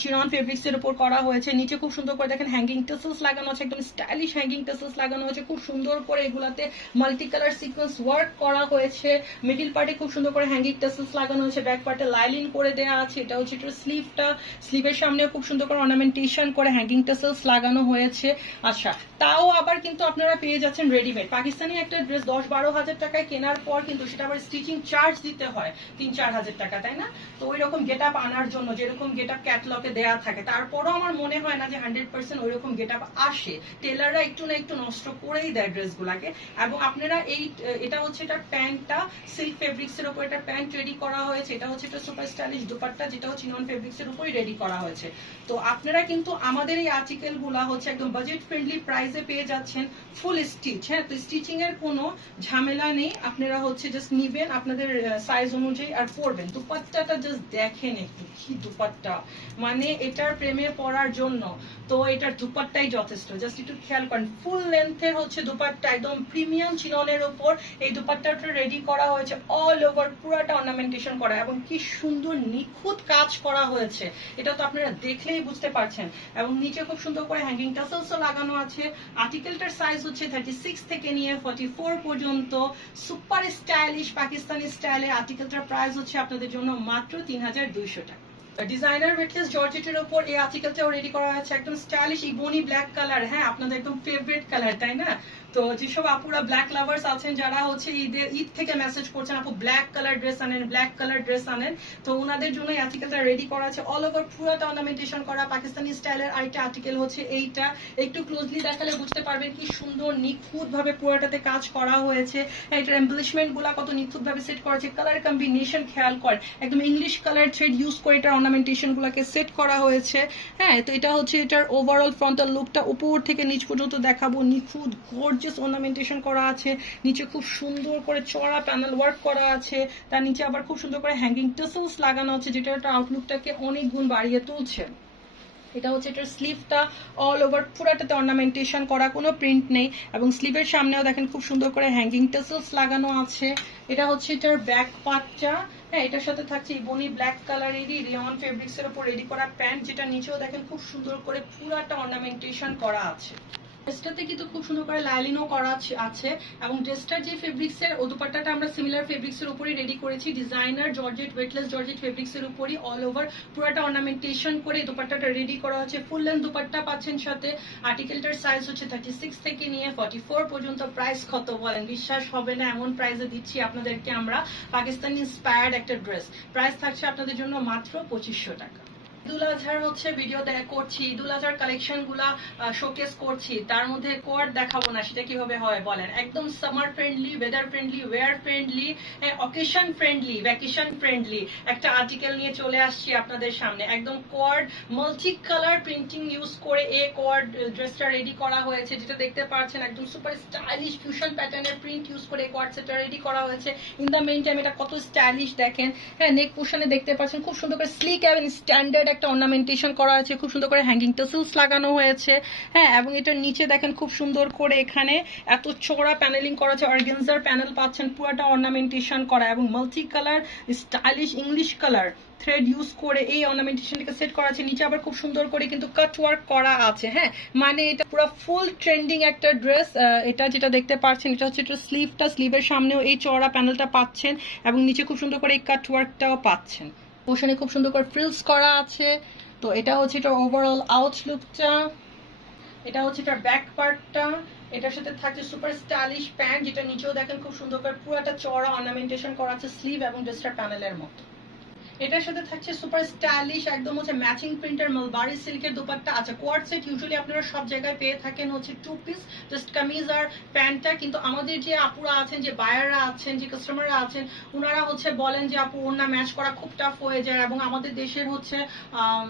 চিরন ফেব্রিক্স এর উপর করা হয়েছে। নিচে খুব সুন্দর করে দেখেন হ্যাঙ্গিং টেসেলস লাগানো আছে, একদম স্টাইলিশ হ্যাঙ্গিং টেসেলস লাগানো হয়েছে। খুব সুন্দর করে এগুলাতে মাল্টি কালার সিকোয়েন্স ওয়ার্ক করা হয়েছে। মিডিল পার্টে খুব সুন্দর করে হ্যাঙ্গিং টেসেলস লাগানো হয়েছে। ব্যাক পার্টে লাইলিন করে দেওয়া আছে। এটা হচ্ছে এটার স্লিভটা স্লিভের সামনে খুব সুন্দর করে অর্নামেন্টেশন করে হ্যাঙ্গিং টেসেলস লাগানো হয়েছে। আচ্ছা তাও আবার কিন্তু আপনারা পেয়ে যাচ্ছেন রেডিমেড পাকিস্তানি একটা ড্রেস দশ বারো হাজার টাকায় কেনার পর কিন্তু সেটা আবার স্টিচিং চার্জ দিতে হয়। তিন চার হাজার টাকা, তাই না? তো ওই রকম গেট আপ আনার জন্য, যেরকম গেট আপ ক্যাটলগে দেওয়া থাকে, তারপরও আমার মনে হয় না যে হান্ড্রেড পার্সেন্ট ওই রকম গেট আপ আসে। টেলাররা একটু না একটু নষ্ট করেই দেয় ড্রেসগুলাকে। এবং আপনারা এই, এটা হচ্ছে এটার প্যান্টটা সিল্ক ফেব্রিক্স এর উপর এটা প্যান্ট রেডি করা হয়েছে। এটা হচ্ছে এটা সুপার স্টাইলিশ দুপাট্টা, যেটা হচ্ছে নন ফেব্রিক্স এর উপরই রেডি করা হয়েছে। তো আপনারা কিন্তু আমাদের এই আর্টিকেলগুলা হচ্ছে একদম বাজেট ফ্রেন্ডলি প্রাইসে পেয়ে যাচ্ছেন ফুল স্টিচ হ্যাঁ তো স্টিচিং এর কোনো ঝামেলা নেই। আপনারা হচ্ছে জাস্ট নিবেন, আপনাদের সাইজ অনুযায়ী আর পরবেন। দুপাট্টাটা জাস্ট দেখেন একটু কি দুপাট্টা। মানে এটার প্রেমে পড়ার জন্য তো এটার দুপাট্টাই যথেষ্ট। জাস্ট একটু খেয়াল করেন ফুল লেন্থের হচ্ছে দুপাট্টা, একদম প্রিমিয়াম চিননের উপর এই দুপাট্টাটা রেডি করা হয়েছে অল ওভার পুরাটা অর্নামেন্টেশন করা। এবং কি সুন্দর নিখুঁত কাজ করা হয়েছে। এটা তো আপনারা দেখলেই বুঝতে পারছেন। এবং নিচে খুব সুন্দর করে হ্যাঙ্গিং টাসেলসও লাগানো আছে। আর্টিকেলটার সাইজ হচ্ছে থার্টি সিক্স থেকে নিয়ে ফর্টি ফোর পর্যন্ত সুপার স্টাইলিশ পাকিস্তানি স্টাইলে আর্টিকেলটার প্রাইস হচ্ছে আপনাদের জন্য মাত্র তিন হাজার দুইশো টাকা। ডিজাইনার ওয়েটলেস জর্জেটের উপর এই আর্টিকেলটাও রেডি করা হয়েছে। একদম স্টাইলিশ ইবনি ব্ল্যাক কালার হ্যাঁ আপনাদের একদম ফেভারিট কালার তাই না? তো যেসব আপুরা ব্ল্যাক লাভার্স আছেন, যারা হচ্ছে ঈদের, ঈদ থেকে মেসেজ করছেন, আপু ব্ল্যাক কালার ড্রেস আনেন ব্ল্যাক কালার ড্রেস আনেন, তো ওনাদের জন্য এই আর্টিকেলটা রেডি করা আছে। অল ওভার পুরোটা অর্নামেন্টেশন করা পাকিস্তানি স্টাইলের আরেকটা আর্টিকেল হচ্ছে এইটা। একটু ক্লোজলি দেখালে বুঝতে পারবেন কি সুন্দর নিখুঁত ভাবে পুরোটাতে কাজ করা হয়েছে। এটার এমপ্লিশমেন্টগুলা কত নিখুঁত ভাবে সেট করা হয়েছে কালার কম্বিনেশন খেয়াল কর, একদম ইংলিশ কালার থ্রেড ইউজ করে এটার অর্নামেন্টেশন গুলাকে সেট করা হয়েছে। হ্যাঁ তো এটা হচ্ছে এটার ওভারঅল ফ্রন্টাল লুকটা উপর থেকে নিচ পর্যন্ত দেখাবো। নিখুঁত গর্জেস অর্নামেন্টেশন করা আছে। নিচে খুব সুন্দর করে চড়া প্যানেল ওয়ার্ক করা আছে। তার নিচে আবার খুব সুন্দর করে হ্যাঙ্গিং টেসেলস লাগানো আছে যেটা একটা আউটলুকটাকে অনেক গুণ বাড়িয়ে তুলছে। এটা হচ্ছে এটার স্লিভটা অল ওভার পুরাটাতে অর্নামেন্টেশন করা, কোনো প্রিন্ট নেই। এবং স্লিভের সামনেও দেখেন খুব সুন্দর করে হ্যাঙ্গিং টেসেলস লাগানো আছে। এটা হচ্ছে এটার ব্যাক পার্টটা হ্যাঁ এটার সাথে থাকছে ইবনি ব্ল্যাক কালারেরই রিয়ন ফেব্রিক্সের ওপর রেডি করা প্যান্ট যেটা নিচেও দেখেন খুব সুন্দর করে পুরাটা অর্নামেন্টেশন করা আছে। ড্রেসটাতে কিন্তু খুব সুন্দর করে লাইলিনও করা আছে- এবং ড্রেসটার যে ফেব্রিক্স এর দুপাট্টাটা আমরা সিমিলার ফেব্রিক্স এর উপরই রেডি করেছি। Designer georgette weightless georgette fabrics এর উপরই অল ওভার পুরোটা অর্নামেন্টেশন করে দুপাট্টাটা রেডি করা হচ্ছে। ফুল লেন্থ দুপাট্টা পাচ্ছেন সাথে। আর্টিকেলটার সাইজ হচ্ছে থার্টি সিক্স থেকে নিয়ে ফর্টি ফোর পর্যন্ত প্রাইস কত বলেন? বিশ্বাস হবে না, এমন প্রাইসে দিচ্ছি আপনাদেরকে আমরা। পাকিস্তানি ইন্সপায়ার্ড একটা ড্রেস প্রাইস থাকছে আপনাদের জন্য মাত্র পঁচিশশো টাকা। ঈদুল আজহার হচ্ছে ভিডিও করছি ঈদুল আজহার কালেকশনগুলা শোকেস করছি। তার মধ্যে কোয়ার দেখাবো না, সেটা কীভাবে হয় বলেন। একদম summer friendly weather friendly wear friendly occasion friendly vacation friendly একটা আর্টিকেল নিয়ে চলে আসছি আপনাদের সামনে। একদম coord multi colour printing use করে এ কোয়ার্ড ড্রেসটা রেডি করা হয়েছে, যেটা দেখতে পাচ্ছেন, একদম সুপার স্টাইলিশ ফিউশন প্যাটার্নের প্রিন্ট ইউজ করে কোয়ার্ড সেটটা রেডি করা হয়েছে। ইন দ্য মেইন টাইম এটা কত স্টাইলিশ দেখেন। হ্যাঁ নেক পোর্শনে দেখতে পাচ্ছেন, খুব সুন্দর করে স্লিক এবং স্ট্যান্ডার্ড একটা অর্নামেন্টেশন করা হয়েছে খুব সুন্দর করে হ্যাঙ্গিং টেসেলস লাগানো হয়েছে। হ্যাঁ এবং এটার নিচে দেখেন খুব সুন্দর করে এখানে এত চওড়া প্যানেলিং করা আছে। অর্গেনজার প্যানেল পাচ্ছেন, পুরোটা অর্নামেন্টেশন করা এবং multi colour stylish English colour thread use করে এই অর্নামেন্টেশনটাকে সেট করা আছে। নিচে আবার খুব সুন্দর করে কিন্তু কাট ওয়ার্ক করা আছে। হ্যাঁ মানে এটা পুরো ফুল ট্রেন্ডিং একটা ড্রেস এটা যেটা দেখতে পাচ্ছেন, এটা হচ্ছে এটা স্লিভটা স্লিভের সামনেও এই চওড়া প্যানেলটা পাচ্ছেন এবং নিচে খুব সুন্দর করে এই কাট ওয়ার্কটাও পাচ্ছেন। পোশনে খুব সুন্দর করে ফ্রিলস করা আছে। তো এটা হচ্ছে এটার ওভারঅল আউটলুকটা এটা হচ্ছে এটার ব্যাক পার্টটা এটার সাথে থাকছে সুপার স্টাইলিশ প্যান্ট যেটা নিচেও দেখেন খুব সুন্দর করে পুরো একটা চওড়া অর্নামেন্টেশন করা আছে স্লিভ এবং ড্রেসটার প্যানেলের মতো। এটার সাথে থাকছে সুপার স্টাইলিশ একদম হচ্ছে ম্যাচিং প্রিন্টার মালবারি সিল্কের দুপাট্টা। আছে কোয়ার্ড সেট ইউজুয়ালি আপনারা সব জায়গায় পেয়ে থাকেন হচ্ছে টু পিস জাস্ট কামিজ আর প্যান্টটা। কিন্তু আমাদের যে আপুরা আছেন, যে বায়াররা আছেন, যে কাস্টমাররা আছেন ওনারা হচ্ছে বলেন যে, আপু ওনা ম্যাচ করা খুব টাফ হয়ে যায়। এবং আমাদের দেশের হচ্ছে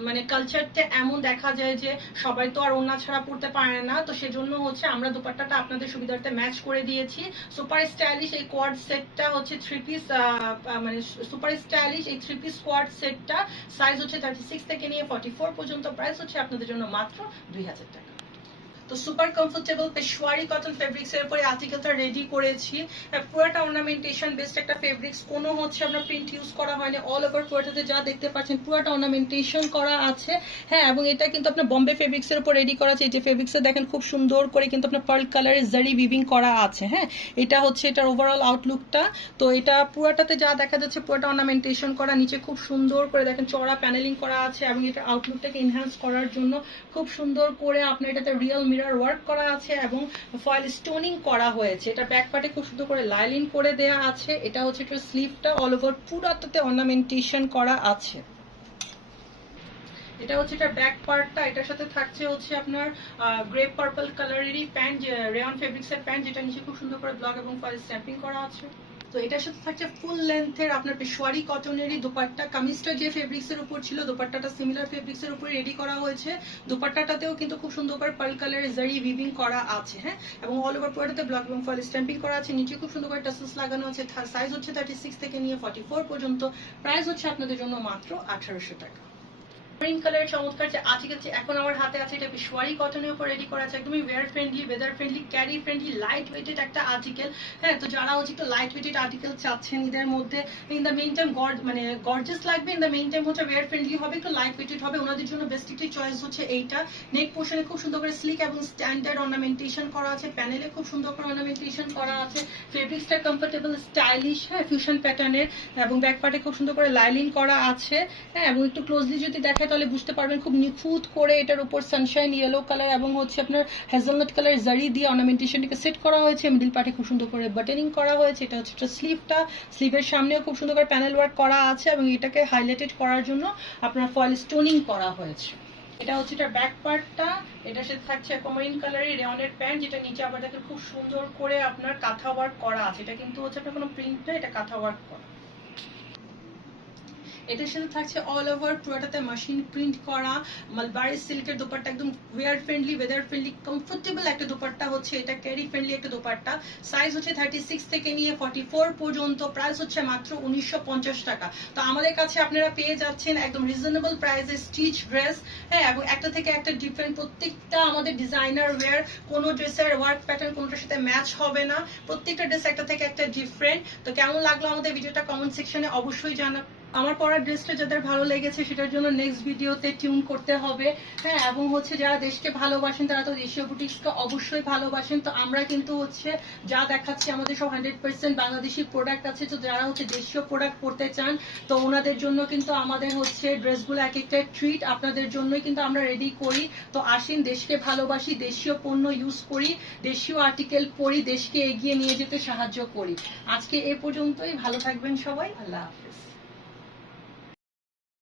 মানে কালচারটা এমন দেখা যায় যে, সবাই তো আর ওনা ছাড়া পড়তে পারে না। তো সেজন্য হচ্ছে আমরা দুপাট্টাটা আপনাদের সুবিধার্থে ম্যাচ করে দিয়েছি। সুপার স্টাইলিশ এই কোয়ার্ড সেটটা হচ্ছে থ্রি পিস মানে সুপার স্টাইলিশ এই থ্রি পিস স্কোয়াড সেটটা সাইজ হচ্ছে থার্টি সিক্স থেকে নিয়ে ফর্টি ফোর পর্যন্ত প্রাইস হচ্ছে আপনাদের জন্য মাত্র দুই হাজার টাকা। তো super comfortable Peshawari cotton fabrics এর উপরে আর্টিকেলটা রেডি করেছি। পুরোটা অর্নামেন্টেশন বেস্ট একটা ফেব্রিক্স কোনো হচ্ছে আমরা প্রিন্ট ইউজ করা হয়নি। অল ওভার পুরোটাতে যা দেখতে পাচ্ছেন, পুরোটা অর্নামেন্টেশন করা আছে। হ্যাঁ এবং এটা কিন্তু আপনার বম্বে ফেব্রিক্স এর উপর রেডি করা আছে। এই যে ফেব্রিক্স দেখেন, খুব সুন্দর করে কিন্তু আপনার পার্ল কালারের জারি উইভিং করা আছে। হ্যাঁ এটা হচ্ছে এটার ওভারঅল আউটলুকটা তো এটা পুরোটাতে যা দেখা যাচ্ছে, পুরোটা অর্নামেন্টেশন করা, নিচে খুব সুন্দর করে দেখেন চড়া প্যানেলিং করা আছে, এবং এটা আউটলুকটাকে এনহ্যান্স করার জন্য খুব সুন্দর করে আপনার এটাতে রিয়েল মিরর ওয়ার্ক করা আছে এবং ফয়েল স্টোনিং করা হয়েছে। এটা ব্যাক পার্টে খুব সুন্দর করে লাইলিন করে দেয়া আছে। এটা হচ্ছে এটা স্লিভটা অল ওভার পুরাটাতে অর্নামেন্টেশন করা আছে। এটা হচ্ছে এটা ব্যাক পার্টটা এটার সাথে থাকছে হচ্ছে আপনার গ্রে পার্পল কালারেরই প্যান্ট রেয়ন ফেব্রিক্সের প্যান্ট যেটা নিচে খুব সুন্দর করে ব্লক এবং ফয়েল স্ট্যাম্পিং করা আছে। তো এটার সাথে থাকছে ফুল লেন্থের আপনার পেশোয়ারি কটনেরই দোপাট্টা। কামিজটা যে ফেব্রিক্স এর উপর ছিল, দোপাট্টাটা সিমিলার ফেব্রিক্স এর উপর রেডি করা হয়েছে। দোপাট্টাটাতেও কিন্তু খুব সুন্দর করে পার্ল কালারের জারি উইভিং করা আছে হ্যাঁ? এবং অল ওভার পুরোটাতে ব্লক এবং ফয়েল স্ট্যাম্পিং করা আছে। নিচে খুব সুন্দর করে টাসেলস লাগানো আছে। সাইজ হচ্ছে থার্টি সিক্স থেকে নিয়ে ফর্টি ফোর পর্যন্ত। প্রাইস হচ্ছে আপনাদের জন্য মাত্র আঠারোশো টাকা। চমৎকার যে আর্টিকেল এখন আমার হাতে আছে এটা উপর রেডি করা আছে, একদমই friendly weather friendly carry friendly light একটা আর্টিকেল হ্যাঁ তো যারা হচ্ছে একটু লাইট আর্টিকেল চাচ্ছেন মধ্যে ইন মেইন টাইম মানে গর্জেস লাগবে ইন মেইন টাইম হচ্ছে ফ্রেন্ডলি হবে, একটু লাইট হবে, ওনাদের জন্য বেস্ট একটি চয়েস হচ্ছে এইটা। নেক পোর্শনে খুব সুন্দর করে স্লিক এবং স্ট্যান্ডার্ড অর্নামেন্টেশন করা আছে প্যানেলে খুব সুন্দর করে অর্নামেন্টেশন করা আছে ফেব্রিক্সটা কমফোর্টেবল স্টাইলিশ হ্যাঁ ফিউশন প্যাটার্নের এবং ব্যাক পার্টে খুব সুন্দর করে লাইলিং করা আছে হ্যাঁ এবং একটু ক্লোজলি যদি দেখায় তাহলে বুঝতে পারবেন খুব নিখুঁত করে এটার উপর সানশাইন ইয়েলো কালার এবং হচ্ছে আপনার হেজেলনাট কালার জারি দিয়ে অর্নামেন্টেশনটাকে সেট করা হয়েছে। মিডিল পার্টে খুব সুন্দর করে বাটনিং করা হয়েছে। এটা হচ্ছে একটা স্লিভটা স্লিভের সামনেও খুব সুন্দর করে প্যানেল ওয়ার্ক করা আছে এবং এটাকে হাইলাইটেড করার জন্য আপনার ফয়েল স্টোনিং করা হয়েছে। এটা হচ্ছে এটা ব্যাক পার্টটা এটার সাথে থাকছে অ্যাকোমারিন কালারের রেওনের প্যান্ট যেটা নিচে আবার দেখে খুব সুন্দর করে আপনার কাঁথা ওয়ার্ক করা আছে। এটা কিন্তু হচ্ছে আপনার কোনো প্রিন্ট না, এটা কাঁথা ওয়ার্ক করা। এটার সাথে থাকছে অল ওভার পুরোটাতে মেশিন প্রিন্ট করা মালবারি সিল্কের দোপাট্টা, একদম wear friendly weather friendly comfortable একটা দোপাট্টা হচ্ছে, এটা ক্যারি ফ্রেন্ডলি একটা দোপাট্টা। সাইজ হচ্ছে থার্টি সিক্স থেকে নিয়ে ফর্টি ফোর পর্যন্ত প্রাইস হচ্ছে মাত্র উনিশশো পঞ্চাশ টাকা। তো আমাদের কাছে আপনারা পেয়ে যাচ্ছেন একদম রিজনেবল প্রাইসে স্টিচ ড্রেস হ্যাঁ এবং একটা থেকে একটা ডিফারেন্ট প্রত্যেকটা আমাদের ডিজাইনার ওয়্যার কোনো ড্রেসের ওয়ার্ক প্যাটার্ন কোনোটার সাথে ম্যাচ হবে না। প্রত্যেকটা ড্রেস একটা থেকে একটা ডিফারেন্ট তো কেমন লাগল আমাদের ভিডিওটা কমেন্ট সেকশনে অবশ্যই জানা আমার পরা ড্রেসটা যাদের ভালো লেগেছে, সেটার জন্য নেক্সট ভিডিওতে টিউন করতে হবে। হ্যাঁ এবং হচ্ছে যারা দেশকে ভালোবাসেন, তারা তো দেশীয় বুটিক্সকে অবশ্যই ভালোবাসেন। তো আমরা কিন্তু হচ্ছে যা দেখাচ্ছি, আমাদের সব হান্ড্রেড পার্সেন্ট বাংলাদেশি প্রোডাক্ট আছে। তো যারা হচ্ছে দেশীয় প্রোডাক্ট পড়তে চান, তো ওনাদের জন্য কিন্তু আমাদের হচ্ছে ড্রেসগুলো এক একটা ট্রিট আপনাদের জন্যই কিন্তু আমরা রেডি করি। তো আসেন, দেশকে ভালোবাসি, দেশীয় পণ্য ইউজ করি, দেশীয় আর্টিকেল পরি, দেশকে এগিয়ে নিয়ে যেতে সাহায্য করি। আজকে এ পর্যন্তই। ভালো থাকবেন সবাই। আল্লাহ হাফিজ।